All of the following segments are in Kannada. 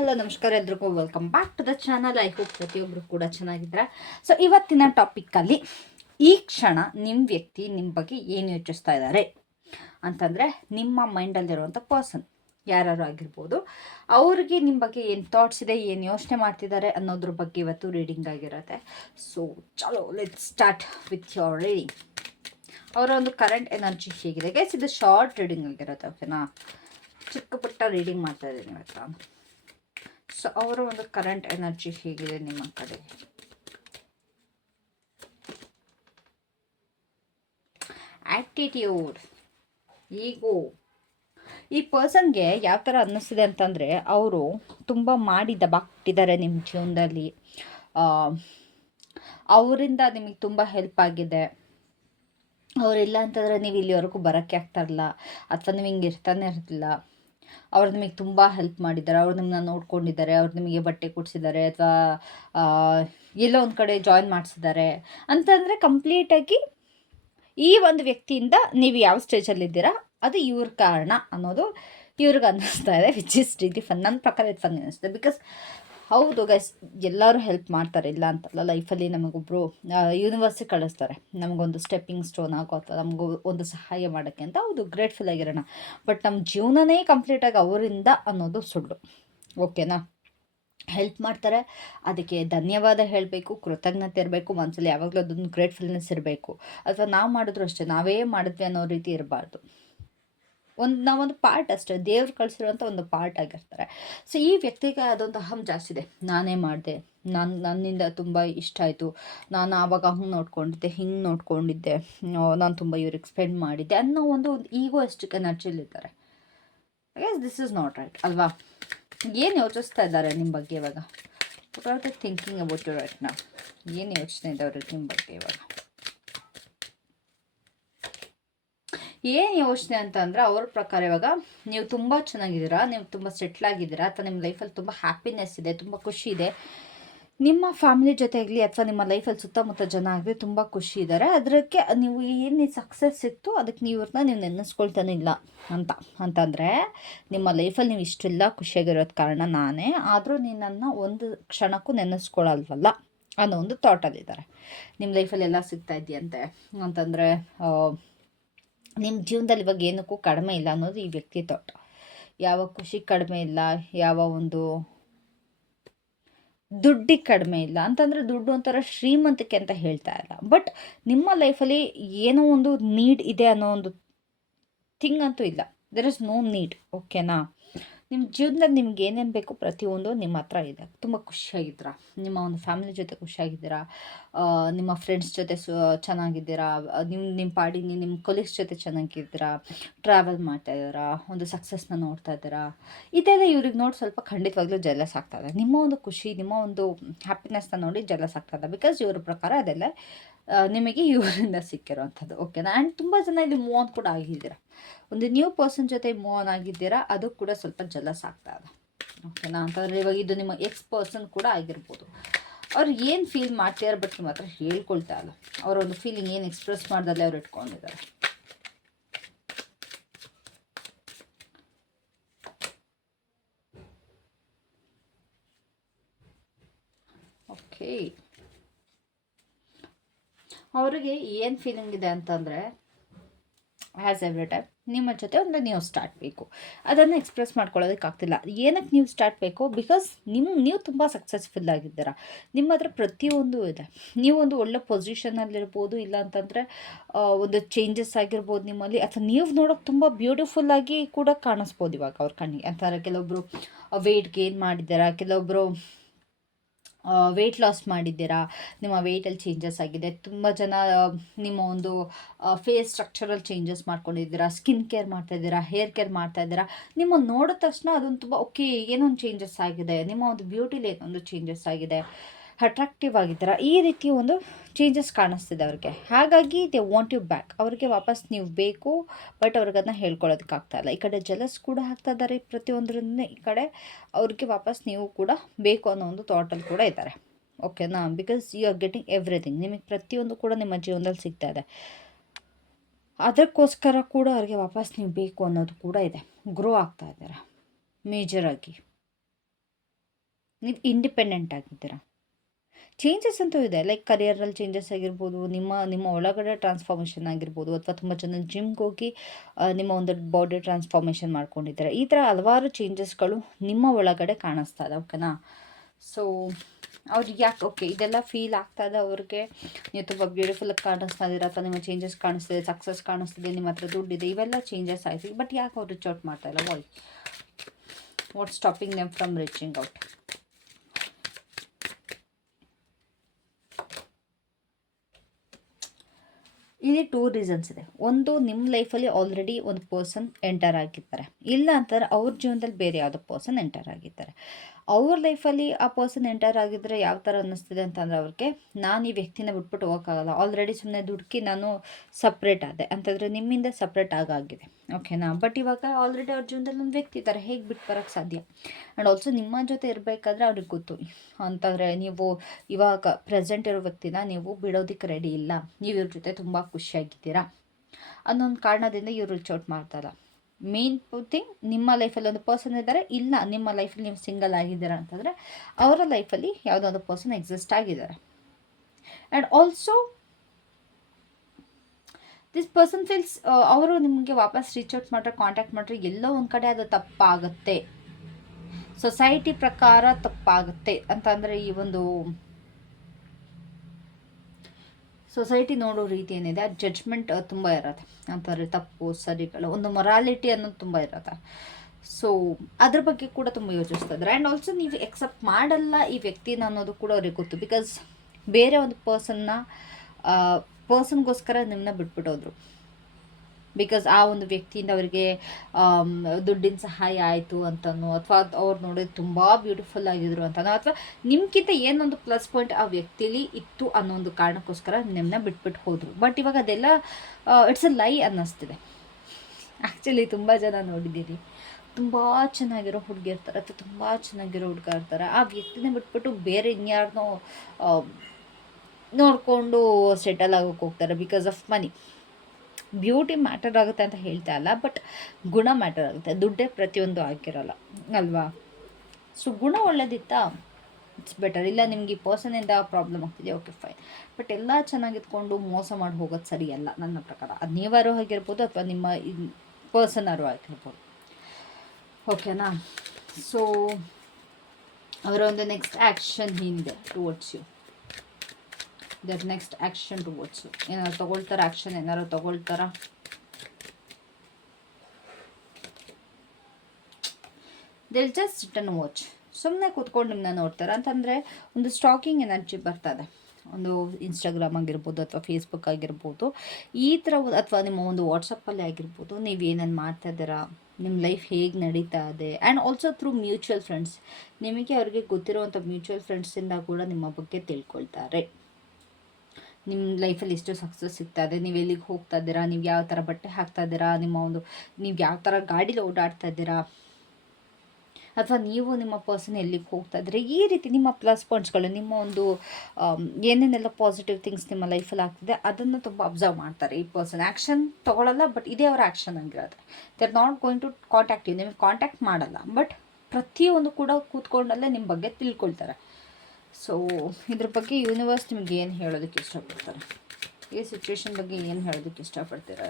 ಹಲೋ ನಮಸ್ಕಾರ ಎಲ್ರಿಗೂ welcome back to the channel. I hope ಪ್ರತಿಯೊಬ್ಬರು ಕೂಡ ಚೆನ್ನಾಗಿದ್ದಾರೆ. ಸೊ ಇವತ್ತಿನ ಟಾಪಿಕ್ಕಲ್ಲಿ ಈ ಕ್ಷಣ ನಿಮ್ಮ ವ್ಯಕ್ತಿ ನಿಮ್ಮ ಬಗ್ಗೆ ಏನು ಯೋಚಿಸ್ತಾ ಇದ್ದಾರೆ ಅಂತಂದರೆ, ನಿಮ್ಮ ಮೈಂಡಲ್ಲಿರುವಂಥ ಪರ್ಸನ್ ಯಾರು ಆಗಿರ್ಬೋದು, ಅವ್ರಿಗೆ ನಿಮ್ಮ ಬಗ್ಗೆ ಏನು ಥಾಟ್ಸ್ ಇದೆ, ಏನು ಯೋಚನೆ ಮಾಡ್ತಿದ್ದಾರೆ ಅನ್ನೋದ್ರ ಬಗ್ಗೆ ಇವತ್ತು ರೀಡಿಂಗ್ ಆಗಿರುತ್ತೆ. ಸೊ ಚಲೋ let's start with your reading. ಅವರ ಒಂದು ಕರೆಂಟ್ ಎನರ್ಜಿ ಹೇಗಿದೆ ಗೈಸ್? ಇದು ಶಾರ್ಟ್ ರೀಡಿಂಗ್ ಆಗಿರುತ್ತೆ, ಓಕೆನಾ? ಚಿಕ್ಕ ಪುಟ್ಟ ರೀಡಿಂಗ್ ಮಾಡ್ತಾ ಇದ್ದೀನಿ ಇವತ್ತು. ಸೊ ಅವರ ಒಂದು ಕರೆಂಟ್ ಎನರ್ಜಿ ಹೇಗಿದೆ ನಿಮ್ಮ ಕಡೆ? ಆ್ಯಟಿಟ್ಯೂಡ್, ಈಗೋ. ಈ ಪರ್ಸನ್ಗೆ ಯಾವ ಥರ ಅನ್ನಿಸ್ತಿದೆ ಅಂತಂದರೆ, ಅವರು ತುಂಬ ಮಾಡಿ ದಬಾಕ್ಬಿಟ್ಟಿದ್ದಾರೆ ನಿಮ್ಮ ಜೀವನದಲ್ಲಿ. ಅವರಿಂದ ನಿಮಗೆ ತುಂಬ ಹೆಲ್ಪ್ ಆಗಿದೆ. ಅವರಿಲ್ಲ ಅಂತಂದರೆ ನೀವು ಇಲ್ಲಿವರೆಗೂ ಬರೋಕ್ಕೆ ಆಗ್ತಾಯಿರಲಿಲ್ಲ, ಅಥವಾ ನೀವು ಹಿಂಗೆ ಇರ್ತಾನೆ ಇರಲಿಲ್ಲ. ಅವ್ರು ನಿಮಗೆ ತುಂಬ ಹೆಲ್ಪ್ ಮಾಡಿದ್ದಾರೆ, ಅವ್ರು ನಿಮ್ಮನ್ನ ನೋಡ್ಕೊಂಡಿದ್ದಾರೆ, ಅವ್ರು ನಿಮಗೆ ಬಟ್ಟೆ ಕೊಡಿಸಿದ್ದಾರೆ, ಅಥವಾ ಎಲ್ಲೋ ಒಂದು ಕಡೆ ಜಾಯಿನ್ ಮಾಡಿಸಿದ್ದಾರೆ ಅಂತಂದರೆ ಕಂಪ್ಲೀಟಾಗಿ ಈ ಒಂದು ವ್ಯಕ್ತಿಯಿಂದ ನೀವು ಯಾವ ಸ್ಟೇಜಲ್ಲಿದ್ದೀರಾ ಅದು ಇವ್ರ ಕಾರಣ ಅನ್ನೋದು ಇವ್ರಿಗೆ ಅನ್ನಿಸ್ತಾ ಇದೆ. Which is really fun. ನನ್ನ ಪ್ರಕಾರ ಇದು ಫನ್ ಅನ್ನಿಸ್ತದೆ. ಬಿಕಾಸ್ ಹೌದು ಗೈಸ್, ಎಲ್ಲರೂ ಹೆಲ್ಪ್ ಮಾಡ್ತಾರೆ, ಇಲ್ಲ ಅಂತಲ್ಲ. ಲೈಫಲ್ಲಿ ನಮಗೊಬ್ಬರು ಯೂನಿವರ್ಸಿಗೆ ಕಳಿಸ್ತಾರೆ, ನಮಗೊಂದು ಸ್ಟೆಪ್ಪಿಂಗ್ ಸ್ಟೋನ್ ಆಗೋ ಅಥವಾ ನಮಗೂ ಒಂದು ಸಹಾಯ ಮಾಡೋಕ್ಕೆ ಅಂತ. ಹೌದು, ಗ್ರೇಟ್ಫುಲ್ ಆಗಿರೋಣ. ಬಟ್ ನಮ್ಮ ಜೀವನನೇ ಕಂಪ್ಲೀಟಾಗಿ ಅವರಿಂದ ಅನ್ನೋದು ಸುಳ್ಳು, ಓಕೆನಾ? ಹೆಲ್ಪ್ ಮಾಡ್ತಾರೆ, ಅದಕ್ಕೆ ಧನ್ಯವಾದ ಹೇಳಬೇಕು, ಕೃತಜ್ಞತೆ ಇರಬೇಕು, ಮನಸ್ಸಲ್ಲಿ ಯಾವಾಗಲೂ ಅದೊಂದು ಗ್ರೇಟ್ಫುಲ್ನೆಸ್ ಇರಬೇಕು. ಅಥವಾ ನಾವು ಮಾಡಿದ್ರು ಅಷ್ಟೇ, ನಾವೇ ಮಾಡಿದ್ವಿ ಅನ್ನೋ ರೀತಿ ಇರಬಾರ್ದು. ನಾವೊಂದು ಪಾರ್ಟ್ ಅಷ್ಟೇ, ದೇವ್ರು ಕಳಿಸಿರುವಂಥ ಒಂದು ಪಾರ್ಟ್ ಆಗಿರ್ತಾರೆ. ಸೊ ಈ ವ್ಯಕ್ತಿಗೆ ಅದೊಂದು ಅಹಂ ಜಾಸ್ತಿ ಇದೆ. ನಾನೇ ಮಾಡಿದೆ, ನನ್ನಿಂದ ತುಂಬ ಇಷ್ಟ ಆಯಿತು, ನಾನು ಆವಾಗ ಹಂಗೆ ನೋಡ್ಕೊಂಡಿದ್ದೆ, ಹಿಂಗೆ ನೋಡ್ಕೊಂಡಿದ್ದೆ, ನಾನು ತುಂಬ ಇವ್ರಿಗೆ ಸ್ಪೆಂಡ್ ಮಾಡಿದ್ದೆ ಅನ್ನೋ ಒಂದು ಈಗೋ ಎಸ್ಟಿಕ್ ಎನರ್ಜಿಲಿದ್ದಾರೆ. ದಿಸ್ ಇಸ್ ನಾಟ್ ರೈಟ್ ಅಲ್ವಾ? ಏನು ಯೋಚಿಸ್ತಾ ಇದ್ದಾರೆ ನಿಮ್ಮ ಬಗ್ಗೆ ಇವಾಗ? What are the thinking about you right now? ಏನು ಯೋಚನೆ ಇದೆ ಅವ್ರಿಗೆ ನಿಮ್ಮ ಬಗ್ಗೆ ಇವಾಗ? ಏನು ಯೋಚನೆ ಅಂತ ಅಂದರೆ, ಅವ್ರ ಪ್ರಕಾರ ಇವಾಗ ನೀವು ತುಂಬ ಚೆನ್ನಾಗಿದ್ದೀರಾ, ನೀವು ತುಂಬ ಸೆಟ್ಲ್ ಆಗಿದ್ದೀರಾ, ಅಥವಾ ನಿಮ್ಮ ಲೈಫಲ್ಲಿ ತುಂಬ ಹ್ಯಾಪಿನೆಸ್ ಇದೆ, ತುಂಬ ಖುಷಿ ಇದೆ. ನಿಮ್ಮ ಫ್ಯಾಮಿಲಿ ಜೊತೆ ಆಗಲಿ ಅಥವಾ ನಿಮ್ಮ ಲೈಫಲ್ಲಿ ಸುತ್ತಮುತ್ತ ಜನ ಆಗಲಿ ತುಂಬ ಖುಷಿ ಇದ್ದಾರೆ. ಅದಕ್ಕೆ ನೀವು ಏನು ಸಕ್ಸಸ್ ಇತ್ತು ಅದಕ್ಕೆ ನೀವು ನೆನೆಸ್ಕೊಳ್ತಾನೆ ಇಲ್ಲ ಅಂತಂದರೆ, ನಿಮ್ಮ ಲೈಫಲ್ಲಿ ನೀವು ಇಷ್ಟೆಲ್ಲ ಖುಷಿಯಾಗಿರೋದು ಕಾರಣ ನಾನೇ, ಆದರೂ ನಿನ್ನನ್ನು ಒಂದು ಕ್ಷಣಕ್ಕೂ ನೆನೆಸ್ಕೊಳ್ಳಲ್ವಲ್ಲ ಅನ್ನೋ ಒಂದು ಥಾಟಲ್ಲಿದ್ದಾರೆ. ನಿಮ್ಮ ಲೈಫಲ್ಲಿ ಎಲ್ಲ ಸಿಗ್ತಾ ಇದೆಯಂತೆ ಅಂತಂದರೆ, ನಿಮ್ಮ ಜೀವನದಲ್ಲಿ ಇವಾಗ ಏನಕ್ಕೂ ಕಡಿಮೆ ಇಲ್ಲ ಅನ್ನೋದು ಈ ವ್ಯಕ್ತಿ ಥಾಟ್. ಯಾವ ಖುಷಿ ಕಡಿಮೆ ಇಲ್ಲ, ಯಾವ ಒಂದು ದುಡ್ಡಿಗೆ ಕಡಿಮೆ ಇಲ್ಲ. ಅಂತಂದರೆ ದುಡ್ಡು ಒಂಥರ ಶ್ರೀಮಂತಿಕೆ ಅಂತ ಹೇಳ್ತಾ ಇಲ್ಲ, ಬಟ್ ನಿಮ್ಮ ಲೈಫಲ್ಲಿ ಏನೋ ಒಂದು ನೀಡ್ ಇದೆ ಅನ್ನೋ ಒಂದು ಥಿಂಗ್ ಅಂತೂ ಇಲ್ಲ. ದೆರ್ ಇಸ್ ನೋ ನೀಡ್, ಓಕೆನಾ? ನಿಮ್ಮ ಜೀವನದಲ್ಲಿ ನಿಮ್ಗೆ ಏನೇನು ಬೇಕು ಪ್ರತಿಯೊಂದು ನಿಮ್ಮ ಹತ್ರ ಇದೆ. ತುಂಬ ಖುಷಿಯಾಗಿದ್ದೀರಾ, ನಿಮ್ಮ ಒಂದು ಫ್ಯಾಮಿಲಿ ಜೊತೆ ಖುಷಿಯಾಗಿದ್ದೀರಾ, ನಿಮ್ಮ ಫ್ರೆಂಡ್ಸ್ ಜೊತೆ ಚೆನ್ನಾಗಿದ್ದೀರಾ, ನಿಮ್ಮ ಪಾಡಿಗೆ ನಿಮ್ಮ ಕೊಲೀಗ್ಸ್ ಜೊತೆ ಚೆನ್ನಾಗಿದ್ದೀರಾ, ಟ್ರಾವೆಲ್ ಮಾಡ್ತಾ ಇದ್ದೀರಾ, ಒಂದು ಸಕ್ಸಸ್ನ ನೋಡ್ತಾ ಇದ್ದೀರಾ. ಇದೆಲ್ಲ ಇವ್ರಿಗೆ ನೋಡಿ ಸ್ವಲ್ಪ ಖಂಡಿತವಾಗ್ಲೂ ಜೆಲಸ್ ಆಗ್ತದೆ. ನಿಮ್ಮ ಒಂದು ಖುಷಿ, ನಿಮ್ಮ ಒಂದು ಹ್ಯಾಪಿನೆಸ್ನ ನೋಡಿ ಜೆಲಸ್ ಆಗ್ತದೆ. ಬಿಕಾಸ್ ಇವ್ರ ಪ್ರಕಾರ ಅದೆಲ್ಲ ನಿಮಗೆ ಇವರಿಂದ ಸಿಕ್ಕಿರೋವಂಥದ್ದು, ಓಕೆನಾ? ಆ್ಯಂಡ್ ತುಂಬ ಜನ ಇಲ್ಲಿ ಮೂವ್ ಆನ್ ಕೂಡ ಆಗಿದ್ದೀರಾ, ಒಂದು ನ್ಯೂ ಪರ್ಸನ್ ಜೊತೆ ಮೂವ್ ಆನ್ ಆಗಿದ್ದೀರಾ, ಅದು ಕೂಡ ಸ್ವಲ್ಪ ಜಲಸ್ ಆಗ್ತಾ ಇದೆ, ಓಕೆನಾ? ಅಂತಂದರೆ ಇವಾಗ ಇದು ನಿಮ್ಮ ಎಕ್ಸ್ ಪರ್ಸನ್ ಕೂಡ ಆಗಿರ್ಬೋದು. ಅವ್ರು ಏನು ಫೀಲ್ ಮಾಡ್ತಿದ್ದಾರೆ ಬಟ್ ನಿಮ್ಮ ಹತ್ರ ಹೇಳ್ಕೊಳ್ತಾ ಇಲ್ಲ. ಅವರ ಒಂದು ಫೀಲಿಂಗ್ ಏನು ಎಕ್ಸ್ಪ್ರೆಸ್ ಮಾಡ್ದಲ್ಲೇ ಅವ್ರು ಇಟ್ಕೊಂಡಿದ್ದಾರೆ. ಓಕೆ, ಅವರಿಗೆ ಏನು ಫೀಲಿಂಗ್ ಇದೆ ಅಂತಂದರೆ, ಆ್ಯಸ್ ಎವ್ರಿ ಟೈಮ್ ನಿಮ್ಮ ಜೊತೆ ಒಂದು ನೀವು ಸ್ಟಾರ್ಟ್ ಬೇಕು, ಅದನ್ನು ಎಕ್ಸ್ಪ್ರೆಸ್ ಮಾಡ್ಕೊಳ್ಳೋದಕ್ಕಾಗ್ತಿಲ್ಲ. ಏನಕ್ಕೆ ನೀವು ಸ್ಟಾರ್ಟ್ ಬೇಕು? ಬಿಕಾಸ್ ನೀವು ತುಂಬ ಸಕ್ಸಸ್ಫುಲ್ ಆಗಿದ್ದೀರಾ, ನಿಮ್ಮ ಹತ್ರ ಪ್ರತಿಯೊಂದು ಇದೆ, ನೀವು ಒಂದು ಒಳ್ಳೆ ಪೊಸಿಷನಲ್ಲಿರ್ಬೋದು, ಇಲ್ಲ ಅಂತಂದರೆ ಒಂದು ಚೇಂಜಸ್ ಆಗಿರ್ಬೋದು ನಿಮ್ಮಲ್ಲಿ, ಅಥವಾ ನೀವು ನೋಡೋಕೆ ತುಂಬ ಬ್ಯೂಟಿಫುಲ್ಲಾಗಿ ಕೂಡ ಕಾಣಿಸ್ಬೋದು ಇವಾಗ ಅವ್ರ ಕಣ್ಣಿಗೆ. ಅಂತಾರೆ ಕೆಲವೊಬ್ಬರು ವೆಯ್ಟ್ ಗೇನ್ ಮಾಡಿದ್ದೀರಾ, ಕೆಲವೊಬ್ಬರು ವೆಯ್ಟ್ ಲಾಸ್ ಮಾಡಿದ್ದೀರಾ, ನಿಮ್ಮ ವೆಯ್ಟಲ್ಲಿ ಚೇಂಜಸ್ ಆಗಿದೆ. ತುಂಬ ಜನ ನಿಮ್ಮ ಒಂದು ಫೇಸ್ ಸ್ಟ್ರಕ್ಚರಲ್ಲಿ ಚೇಂಜಸ್ ಮಾಡ್ಕೊಂಡಿದ್ದೀರಾ, ಸ್ಕಿನ್ ಕೇರ್ ಮಾಡ್ತಾಯಿದ್ದೀರಾ, ಹೇರ್ ಕೇರ್ ಮಾಡ್ತಾಯಿದ್ದೀರಾ. ನಿಮ್ಮ ನೋಡಿದ ತಕ್ಷಣ ಅದೊಂದು ತುಂಬ ಓಕೆ, ಏನೊಂದು ಚೇಂಜಸ್ ಆಗಿದೆ, ನಿಮ್ಮ ಒಂದು ಬ್ಯೂಟಿಲಿ ಏನೊಂದು ಚೇಂಜಸ್ ಆಗಿದೆ, ಅಟ್ರಾಕ್ಟಿವ್ ಆಗಿದ್ದೀರಾ, ಈ ರೀತಿ ಒಂದು ಚೇಂಜಸ್ ಕಾಣಿಸ್ತಿದೆ ಅವ್ರಿಗೆ. ಹಾಗಾಗಿ ದೇ ವಾಂಟ್ ಯು ಬ್ಯಾಕ್. ಅವ್ರಿಗೆ ವಾಪಸ್ ನೀವು ಬೇಕು, ಬಟ್ ಅವ್ರಿಗದನ್ನ ಹೇಳ್ಕೊಳ್ಳೋದಕ್ಕಾಗ್ತಾಯಿಲ್ಲ. ಈ ಕಡೆ ಜಲಸ್ ಕೂಡ ಆಗ್ತಾ ಇದ್ದಾರೆ ಪ್ರತಿಯೊಂದರಿಂದ, ಈ ಕಡೆ ಅವ್ರಿಗೆ ವಾಪಸ್ ನೀವು ಕೂಡ ಬೇಕು ಅನ್ನೋ ಒಂದು ಥಾಟಲ್ಲಿ ಕೂಡ ಇದ್ದಾರೆ, ಓಕೆನಾ? Because you are getting everything, ನಿಮಗೆ ಪ್ರತಿಯೊಂದು ಕೂಡ ನಿಮ್ಮ ಜೀವನದಲ್ಲಿ ಸಿಗ್ತಾ ಇದೆ. ಅದಕ್ಕೋಸ್ಕರ ಕೂಡ ಅವ್ರಿಗೆ ವಾಪಸ್ ನೀವು ಬೇಕು ಅನ್ನೋದು ಕೂಡ ಇದೆ. ಗ್ರೋ ಆಗ್ತಾ ಇದ್ದಾರೆ ಮೇಜರಾಗಿ. ನೀವು ಇಂಡಿಪೆಂಡೆಂಟ್ ಆಗಿದ್ದೀರಾ. ಚೇಂಜಸ್ ಅಂತೂ ಇದೆ, ಲೈಕ್ ಕರಿಯರಲ್ಲಿ ಚೇಂಜಸ್ ಆಗಿರ್ಬೋದು, ನಿಮ್ಮ ಒಳಗಡೆ ಟ್ರಾನ್ಸ್ಫಾರ್ಮೇಷನ್ ಆಗಿರ್ಬೋದು, ಅಥವಾ ತುಂಬ ಜನ ಜಿಮ್ಗೆ ಹೋಗಿ ನಿಮ್ಮ ಒಂದು ಬಾಡಿ ಟ್ರಾನ್ಸ್ಫಾರ್ಮೇಷನ್ ಮಾಡ್ಕೊಂಡಿದ್ದಾರೆ. ಈ ಥರ ಹಲವಾರು ಚೇಂಜಸ್ಗಳು ನಿಮ್ಮ ಒಳಗಡೆ ಕಾಣಿಸ್ತಾ ಇದೆ, ಓಕೆನಾ. ಸೊ ಅವ್ರಿಗೆ ಯಾಕೆ ಓಕೆ ಇದೆಲ್ಲ ಫೀಲ್ ಆಗ್ತಾ ಇದೆ ಅವ್ರಿಗೆ, ನೀವು ತುಂಬ ಬ್ಯೂಟಿಫುಲ್ ಕಾಣಿಸ್ತಾ ಇದ್ದೀರಾ, ಅಥವಾ ನಿಮ್ಮ ಚೇಂಜಸ್ ಕಾಣಿಸ್ತಿದೆ, ಸಕ್ಸಸ್ ಕಾಣಿಸ್ತಿದೆ, ನಿಮ್ಮ ಹತ್ರ ದುಡ್ಡಿದೆ, ಇವೆಲ್ಲ ಚೇಂಜಸ್ ಆಯಿತು. ಬಟ್ ಯಾಕೆ ಅವ್ರು ರೀಚ್ ಔಟ್ ಮಾಡ್ತಾ ಇಲ್ಲ? What stopping them from reaching out? ಇಲ್ಲಿ 2 ರೀಸನ್ಸ್ ಇದೆ. ಒಂದು, ನಿಮ್ಮ ಲೈಫಲ್ಲಿ ಆಲ್ರೆಡಿ ಒಂದು ಪರ್ಸನ್ ಎಂಟರ್ ಆಗಿರ್ತಾರೆ, ಇಲ್ಲ ಅಂತಂದರೆ ಅವ್ರ ಜೀವನದಲ್ಲಿ ಬೇರೆ ಯಾವುದೋ ಪರ್ಸನ್ ಎಂಟರ್ ಆಗಿರ್ತಾರೆ. ಅವ್ರ ಲೈಫಲ್ಲಿ ಆ ಪರ್ಸನ್ ಎಂಟರ್ ಆಗಿದ್ದರೆ ಯಾವ ಥರ ಅನ್ನಿಸ್ತಿದೆ ಅಂತಂದರೆ ಅವ್ರಿಗೆ, ನಾನು ಈ ವ್ಯಕ್ತಿನ ಬಿಟ್ಬಿಟ್ಟು ಹೋಗೋಕ್ಕಾಗಲ್ಲ, ಆಲ್ರೆಡಿ ಸುಮ್ಮನೆ ದುಡುಕಿ ನಾನು ಸಪ್ರೇಟ್ ಆದೆ ಅಂತಂದರೆ ನಿಮ್ಮಿಂದ ಸಪ್ರೇಟ್ ಆಗಿದೆ, ಓಕೆನಾ. ಬಟ್ ಇವಾಗ ಆಲ್ರೆಡಿ ಅವ್ರ ಜೀವನದಲ್ಲಿ ಒಂದು ವ್ಯಕ್ತಿ ಇದ್ದಾರೆ, ಹೇಗೆ ಬಿಟ್ಟು ಬರೋಕ್ಕೆ ಸಾಧ್ಯ? ಆ್ಯಂಡ್ ಆಲ್ಸೋ ನಿಮ್ಮ ಜೊತೆ ಇರಬೇಕಾದ್ರೆ ಅವ್ರಿಗೆ ಗೊತ್ತು ಅಂತಂದರೆ ನೀವು ಇವಾಗ ಪ್ರೆಸೆಂಟ್ ಇರೋ ವ್ಯಕ್ತಿನ ನೀವು ಬಿಡೋದಕ್ಕೆ ರೆಡಿ ಇಲ್ಲ, ನೀವು ಇವ್ರ ಜೊತೆ ತುಂಬ ಖುಷಿಯಾಗಿದ್ದೀರಾ ಅನ್ನೊಂದು ಕಾರಣದಿಂದ ಇವ್ರು ರೀಚ್ ಔಟ್ ಮಾಡ್ತಾಯಿಲ್ಲ. ಮೇನ್ ಥಿಂಗ್, ನಿಮ್ಮ ಲೈಫಲ್ಲಿ ಒಂದು ಪರ್ಸನ್ ಇದ್ದಾರೆ, ಇಲ್ಲ ನಿಮ್ಮ ಲೈಫಲ್ಲಿ ನೀವು ಸಿಂಗಲ್ ಆಗಿದ್ದೀರಾ ಅಂತಂದರೆ ಅವರ ಲೈಫಲ್ಲಿ ಯಾವುದೋ ಒಂದು ಪರ್ಸನ್ ಎಕ್ಸಿಸ್ಟ್ ಆಗಿದ್ದಾರೆ. And also this person feels, ಅವರು ನಿಮಗೆ ವಾಪಸ್ ರೀಚ್ ಔಟ್ ಮಾಡ್ರೆ, ಕಾಂಟ್ಯಾಕ್ಟ್ ಮಾಡ್ರೆ ಎಲ್ಲೋ ಒಂದು ಕಡೆ ಅದು ತಪ್ಪಾಗುತ್ತೆ, ಸೊಸೈಟಿ ಪ್ರಕಾರ ತಪ್ಪಾಗುತ್ತೆ ಅಂತಂದರೆ, ಈ ಒಂದು ಸೊಸೈಟಿ ನೋಡೋ ರೀತಿ ಏನಿದೆ, ಆ ಜಡ್ಜ್ಮೆಂಟ್ ತುಂಬ ಇರುತ್ತೆ ಅಂತಂದರೆ ತಪ್ಪು ಸರಿಗಳು, ಒಂದು ಮೊರಾಲಿಟಿ ಅನ್ನೋದು ತುಂಬ ಇರುತ್ತೆ. ಸೊ ಅದ್ರ ಬಗ್ಗೆ ಕೂಡ ತುಂಬ ಯೋಚಿಸ್ತಿದ್ದಾರೆ. ಆ್ಯಂಡ್ ಆಲ್ಸೋ ನೀವು ಎಕ್ಸೆಪ್ಟ್ ಮಾಡಲ್ಲ ಈ ವ್ಯಕ್ತಿನ ಅನ್ನೋದು ಕೂಡ ಅವ್ರಿಗೆ ಗೊತ್ತು, ಬಿಕಾಸ್ ಬೇರೆ ಒಂದು ಪರ್ಸನ್ಗೋಸ್ಕರ ನಿಮ್ಮನ್ನ ಬಿಟ್ಬಿಟ್ಟೋದ್ರು. ಬಿಕಾಸ್ ಆ ಒಂದು ವ್ಯಕ್ತಿಯಿಂದ ಅವರಿಗೆ ದುಡ್ಡಿನ ಸಹಾಯ ಆಯಿತು ಅಂತನೋ, ಅಥವಾ ಅವ್ರು ನೋಡೋದು ತುಂಬ ಬ್ಯೂಟಿಫುಲ್ ಆಗಿದ್ರು ಅಂತನೋ, ಅಥವಾ ನಿಮ್ಗಿಂತ ಏನೊಂದು ಪ್ಲಸ್ ಪಾಯಿಂಟ್ ಆ ವ್ಯಕ್ತಿಲಿ ಇತ್ತು ಅನ್ನೋ ಒಂದು ಕಾರಣಕ್ಕೋಸ್ಕರ ನಿಮ್ಮನ್ನ ಬಿಟ್ಬಿಟ್ಟು ಹೋದರು. ಬಟ್ ಇವಾಗ ಅದೆಲ್ಲ ಇಟ್ಸ್ ಅ ಲೈ ಅನ್ನಿಸ್ತಿದೆ. ಆ್ಯಕ್ಚುಲಿ ತುಂಬ ಜನ ನೋಡಿದ್ದೀರಿ, ತುಂಬ ಚೆನ್ನಾಗಿರೋ ಹುಡುಗಿ ಇರ್ತಾರೆ, ಅಥವಾ ತುಂಬ ಚೆನ್ನಾಗಿರೋ ಹುಡುಗ ಇರ್ತಾರೆ, ಆ ವ್ಯಕ್ತಿನ ಬಿಟ್ಬಿಟ್ಟು ಬೇರೆ ಇನ್ಯಾರನ್ನೋ ನೋಡಿಕೊಂಡು ಸೆಟಲ್ ಆಗೋಕ್ಕೆ ಹೋಗ್ತಾರೆ because of money. Beauty matter ಆಗುತ್ತೆ ಅಂತ ಹೇಳ್ತಾ ಇಲ್ಲ, ಬಟ್ ಗುಣ ಮ್ಯಾಟರ್ ಆಗುತ್ತೆ, ದುಡ್ಡೇ ಪ್ರತಿಯೊಂದು ಆಗಿರಲ್ಲ ಅಲ್ವಾ. ಸೊ ಗುಣ ಒಳ್ಳೇದಿತ್ತಾ, ಇಟ್ಸ್ ಬೆಟರ್. ಇಲ್ಲ ನಿಮ್ಗೆ ಈ ಪರ್ಸನಿಂದ ಪ್ರಾಬ್ಲಮ್ ಆಗ್ತಿದೆ, ಓಕೆ ಫೈನ್. ಬಟ್ ಎಲ್ಲ ಚೆನ್ನಾಗಿದ್ಕೊಂಡು ಮೋಸ ಮಾಡಿ ಹೋಗೋದು ಸರಿಯಲ್ಲ ನನ್ನ ಪ್ರಕಾರ. ಅದು ನೀವಾರು ಆಗಿರ್ಬೋದು, ಅಥವಾ ನಿಮ್ಮ ಪರ್ಸನಾರು ಆಗಿರ್ಬೋದು, ಓಕೆನಾ. ಸೊ ಅವರ ಒಂದು ನೆಕ್ಸ್ಟ್ ಆ್ಯಕ್ಷನ್ ಏನಿದೆ towards you, that next action towards you, ಏನಾದ್ರು ತೊಗೊಳ್ತಾರ ಆ್ಯಕ್ಷನ್, ಏನಾದ್ರು ತೊಗೊಳ್ತಾರ? They'll just sit and watch, ಸುಮ್ಮನೆ ಕೂತ್ಕೊಂಡು ನಿಮ್ಮನ್ನ ನೋಡ್ತಾರೆ. ಅಂತಂದರೆ ಒಂದು ಸ್ಟಾಕಿಂಗ್ ಎನರ್ಜಿ ಬರ್ತದೆ, ಒಂದು ಇನ್ಸ್ಟಾಗ್ರಾಮ್ ಆಗಿರ್ಬೋದು, ಅಥವಾ ಫೇಸ್ಬುಕ್ ಆಗಿರ್ಬೋದು, ಈ ಥರ, ಅಥವಾ ನಿಮ್ಮ ಒಂದು ವಾಟ್ಸಪ್ಪಲ್ಲಿ ಆಗಿರ್ಬೋದು, ನೀವು ಏನೇನು ಮಾಡ್ತಾಯಿದ್ದೀರಾ, ನಿಮ್ಮ ಲೈಫ್ ಹೇಗೆ ನಡೀತಾ ಇದೆ. And also through mutual friends, ನಿಮಗೆ ಅವ್ರಿಗೆ ಗೊತ್ತಿರೋವಂಥ ಮ್ಯೂಚುವಲ್ ಫ್ರೆಂಡ್ಸಿಂದ ಕೂಡ ನಿಮ್ಮ ಬಗ್ಗೆ ತಿಳ್ಕೊಳ್ತಾರೆ. ನಿಮ್ಮ ಲೈಫಲ್ಲಿ ಎಷ್ಟು ಸಕ್ಸಸ್ ಸಿಗ್ತಾ ಇದೆ, ನೀವು ಎಲ್ಲಿಗೆ ಹೋಗ್ತಾ ಇದ್ದೀರಾ, ನೀವು ಯಾವ ಥರ ಬಟ್ಟೆ ಹಾಕ್ತಾ ಇದ್ದೀರಾ, ನೀವು ಯಾವ ಥರ ಗಾಡೀಲಿ ಓಡಾಡ್ತಾ ಇದ್ದೀರಾ, ಅಥವಾ ನೀವು ನಿಮ್ಮ ಪರ್ಸನ್ ಎಲ್ಲಿಗೆ ಹೋಗ್ತಾ ಇದ್ದೀರಾ, ಈ ರೀತಿ ನಿಮ್ಮ ಪ್ಲಸ್ ಪಾಯಿಂಟ್ಸ್ಗಳು, ನಿಮ್ಮ ಒಂದು ಏನೇನೆಲ್ಲ ಪಾಸಿಟಿವ್ ಥಿಂಗ್ಸ್ ನಿಮ್ಮ ಲೈಫಲ್ಲಿ ಆಗ್ತಿದೆ ಅದನ್ನು ತುಂಬ ಅಬ್ಸರ್ವ್ ಮಾಡ್ತಾರೆ. ಈ ಪರ್ಸನ್ ಆ್ಯಕ್ಷನ್ ತೊಗೊಳ್ಳಲ್ಲ, ಬಟ್ ಇದೇ ಅವರ ಆ್ಯಕ್ಷನ್ ಆಗಿರುತ್ತೆ. They are not going to contact you, ನಿಮಗೆ ಕಾಂಟ್ಯಾಕ್ಟ್ ಮಾಡಲ್ಲ, ಬಟ್ ಪ್ರತಿಯೊಂದು ಕೂಡ ಕೂತ್ಕೊಂಡಲ್ಲೇ ನಿಮ್ಮ ಬಗ್ಗೆ ತಿಳ್ಕೊಳ್ತಾರೆ. ಸೊ ಇದ್ರ ಬಗ್ಗೆ ಯೂನಿವರ್ಸ್ ನಿಮಗೆ ಏನು ಹೇಳೋದಕ್ಕೆ ಇಷ್ಟಪಡ್ತಾರೆ, ಈ ಸಿಚುವೇಶನ್ ಬಗ್ಗೆ ಏನು ಹೇಳೋದಕ್ಕೆ ಇಷ್ಟಪಡ್ತೀರಾ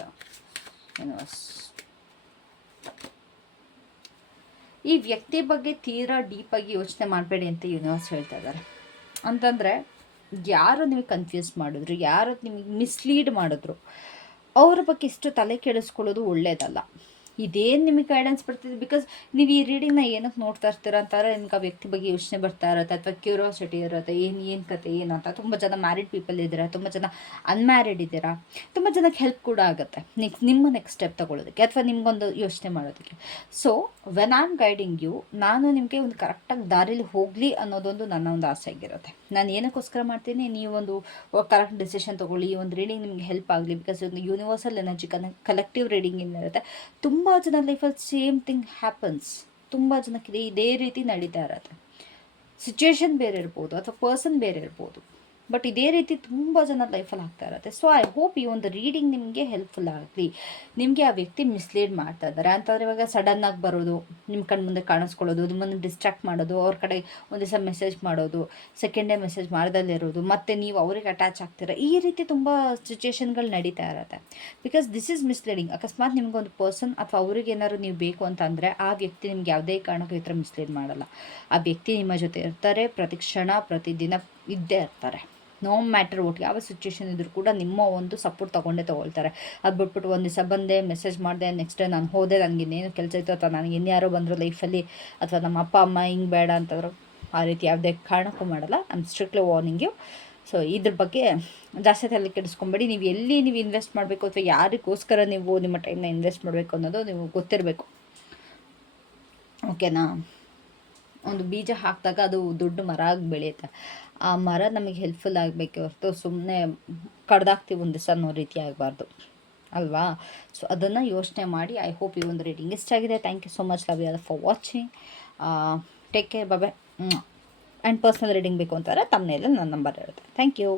ಯೂನಿವರ್ಸ್? ಈ ವ್ಯಕ್ತಿ ಬಗ್ಗೆ ತೀರಾ ಡೀಪಾಗಿ ಯೋಚನೆ ಮಾಡಬೇಡಿ ಅಂತ ಯೂನಿವರ್ಸ್ ಹೇಳ್ತಾ ಇದ್ದಾರೆ. ಅಂತಂದರೆ ಯಾರು ನಿಮಗೆ ಕನ್ಫ್ಯೂಸ್ ಮಾಡಿದ್ರು, ಯಾರು ನಿಮಗೆ ಮಿಸ್ಲೀಡ್ ಮಾಡಿದ್ರು, ಅವ್ರ ಬಗ್ಗೆ ಇಷ್ಟು ತಲೆ ಕೆಡಿಸ್ಕೊಳ್ಳೋದು ಒಳ್ಳೆಯದಲ್ಲ. ಇದೇನು ನಿಮಗೆ ಗೈಡೆನ್ಸ್ ಬರ್ತಿದೆ, ಬಿಕಾಸ್ ನೀವು ಈ ರೀಡಿಂಗ್ನ ಏನಕ್ಕೆ ನೋಡ್ತಾ ಇರ್ತೀರ ಅಂತಂದರೆ ನಿಮ್ಗೆ ಆ ವ್ಯಕ್ತಿ ಬಗ್ಗೆ ಯೋಚನೆ ಬರ್ತಾ ಇರುತ್ತೆ, ಅಥವಾ ಕ್ಯೂರಿಯಾಸಿಟಿ ಇರುತ್ತೆ, ಏನು ಕತೆ ಏನು ಅಂತ. ತುಂಬ ಜನ ಮ್ಯಾರಿಡ್ ಪೀಪಲ್ ಇದ್ದೀರಾ, ತುಂಬ ಜನ ಅನ್ಮ್ಯಾರಿಡ್ ಇದ್ದೀರಾ, ತುಂಬ ಜನಕ್ಕೆ ಹೆಲ್ಪ್ ಕೂಡ ಆಗುತ್ತೆ ನಿಮ್ಮ ನೆಕ್ಸ್ಟ್ ಸ್ಟೆಪ್ ತೊಗೊಳ್ಳೋದಕ್ಕೆ, ಅಥವಾ ನಿಮ್ಗೊಂದು ಯೋಚನೆ ಮಾಡೋದಕ್ಕೆ. So when I am guiding you, ನಾನು ನಿಮಗೆ ಒಂದು ಕರೆಕ್ಟಾಗಿ ದಾರಿಲಿ ಹೋಗಲಿ ಅನ್ನೋದೊಂದು ನನ್ನ ಒಂದು ಆಸೆ ಆಗಿರುತ್ತೆ. ನಾನು ಏನಕ್ಕೋಸ್ಕರ ಮಾಡ್ತೀನಿ, ನೀವೊಂದು ಕರೆಕ್ಟ್ ಡಿಸಿಷನ್ ತೊಗೊಳ್ಳಿ, ಈ ಒಂದು ರೀಡಿಂಗ್ ನಿಮಗೆ ಹೆಲ್ಪ್ ಆಗಲಿ. ಬಿಕಾಸ್ ಒಂದು ಯೂನಿವರ್ಸಲ್ ಎನರ್ಜಿ ಕಲೆಕ್ಟಿವ್ ರೀಡಿಂಗ್ ಏನಿರುತ್ತೆ, ತುಂಬ ಜನ ಲೈಫಲ್ಲಿ ಸೇಮ್ ಥಿಂಗ್ ಹ್ಯಾಪನ್ಸ್, ತುಂಬ ಜನಕ್ಕೆ ಇದೇ ರೀತಿ ನಡೀತಾ ಇರುತ್ತೆ. ಸಿಚುವೇಶನ್ ಬೇರೆ ಇರ್ಬೋದು, ಅಥವಾ ಪರ್ಸನ್ ಬೇರೆ ಇರ್ಬೋದು, ಬಟ್ ಇದೇ ರೀತಿ ತುಂಬ ಜನ ಲೈಫಲ್ಲಿ ಆಗ್ತಾ ಇರುತ್ತೆ. ಸೊ ಐ ಹೋಪ್ ಈ ಒಂದು ರೀಡಿಂಗ್ ನಿಮಗೆ ಹೆಲ್ಪ್ಫುಲ್ ಆಗಲಿ. ನಿಮಗೆ ಆ ವ್ಯಕ್ತಿ ಮಿಸ್ಲೀಡ್ ಮಾಡ್ತಾ ಇದ್ದಾರೆ ಅಂತಂದರೆ ಇವಾಗ ಸಡನ್ನಾಗಿ ಬರೋದು, ನಿಮ್ಮ ಕಣ್ಣು ಮುಂದೆ ಕಾಣಿಸ್ಕೊಳ್ಳೋದು, ನಿಮ್ಮನ್ನು ಡಿಸ್ಟ್ರಾಕ್ಟ್ ಮಾಡೋದು, ಅವ್ರ ಕಡೆ ಒಂದು ದಿವಸ ಮೆಸೇಜ್ ಮಾಡೋದು, ಸೆಕೆಂಡ್ ಡೇ ಮೆಸೇಜ್ ಮಾಡ್ದಲ್ಲೇ ಇರೋದು, ಮತ್ತು ನೀವು ಅವ್ರಿಗೆ ಅಟ್ಯಾಚ್ ಆಗ್ತೀರ. ಈ ರೀತಿ ತುಂಬ ಸಿಚುವೇಶನ್ಗಳು ನಡೀತಾ ಇರುತ್ತೆ. Because this is misleading. ಅಕಸ್ಮಾತ್ ನಿಮ್ಗೊಂದು ಪರ್ಸನ್ ಅಥವಾ ಅವ್ರಿಗೆ ಏನಾದ್ರು ನೀವು ಬೇಕು ಅಂತಂದರೆ ಆ ವ್ಯಕ್ತಿ ನಿಮ್ಗೆ ಯಾವುದೇ ಕಾರಣಕ್ಕೂ ಈ ಥರ ಮಿಸ್ಲೀಡ್ ಮಾಡಲ್ಲ. ಆ ವ್ಯಕ್ತಿ ನಿಮ್ಮ ಜೊತೆ ಇರ್ತಾರೆ, ಪ್ರತಿ ಕ್ಷಣ ಪ್ರತಿದಿನ ಇದ್ದೇ ಇರ್ತಾರೆ. ನೋ ಮ್ಯಾಟರ್ ವಾಟ್, ಯಾವ ಸಿಚುವೇಶನ್ ಇದ್ರೂ ಕೂಡ ನಿಮ್ಮ ಒಂದು ಸಪೋರ್ಟ್ ತೊಗೊಳ್ತಾರೆ. ಅದು ಬಿಟ್ಬಿಟ್ಟು ಒಂದು ದಿವಸ ಬಂದೆ ಮೆಸೇಜ್ ಮಾಡಿದೆ, ನೆಕ್ಸ್ಟ್ ಡೇ ನಾನು ಹೋದೆ, ನನಗೆ ಇನ್ನೇನು ಕೆಲಸ ಇತ್ತು, ಅಥವಾ ನನಗೆ ಇನ್ಯಾರೋ ಬಂದರು ಲೈಫಲ್ಲಿ, ಅಥವಾ ನಮ್ಮ ಅಪ್ಪ ಅಮ್ಮ ಹಿಂಗೆ ಬೇಡ ಅಂತಂದ್ರು, ಆ ರೀತಿ ಯಾವುದೇ ಕಾರಣಕ್ಕೂ ಮಾಡಲ್ಲ. I am strictly warning you. So ಇದ್ರ ಬಗ್ಗೆ ಜಾಸ್ತಿ ತಲೆ ಕೆಡಿಸ್ಕೊಂಬೇಡಿ. ನೀವು ಎಲ್ಲಿ ನೀವು ಇನ್ವೆಸ್ಟ್ ಮಾಡಬೇಕು ಅಥವಾ ಯಾರಿಗೋಸ್ಕರ ನೀವು ನಿಮ್ಮ ಟೈಮ್ನ ಇನ್ವೆಸ್ಟ್ ಮಾಡಬೇಕು ಅನ್ನೋದು ನೀವು ಗೊತ್ತಿರಬೇಕು. ಓಕೆನಾ? ಒಂದು ಬೀಜ ಹಾಕಿದಾಗ ಅದು ದೊಡ್ಡ ಮರ ಆಗಿ ಬೆಳೆಯುತ್ತೆ. ಆ ಮರ ನಮಗೆ ಹೆಲ್ಪ್ಫುಲ್ ಆಗಬೇಕೆ ಹೊರತು ಸುಮ್ಮನೆ ಕಡ್ದಾಕ್ತೀವಿ ಒಂದು ದಿವಸ ಅನ್ನೋ ರೀತಿ ಆಗಬಾರ್ದು ಅಲ್ವಾ? ಸೊ ಅದನ್ನು ಯೋಚನೆ ಮಾಡಿ. ಐ ಹೋಪ್ ಈ ಒಂದು ರೀಡಿಂಗ್ ಇಷ್ಟ ಆಗಿದೆ. Thank you so much, love you all for watching. Take care, bye. And personal reading ಬೇಕು ಅಂತಾರೆ ತಮ್ಮನೇಲಿ ನನ್ನ ನಂಬರ್ ಇರುತ್ತೆ. Thank you.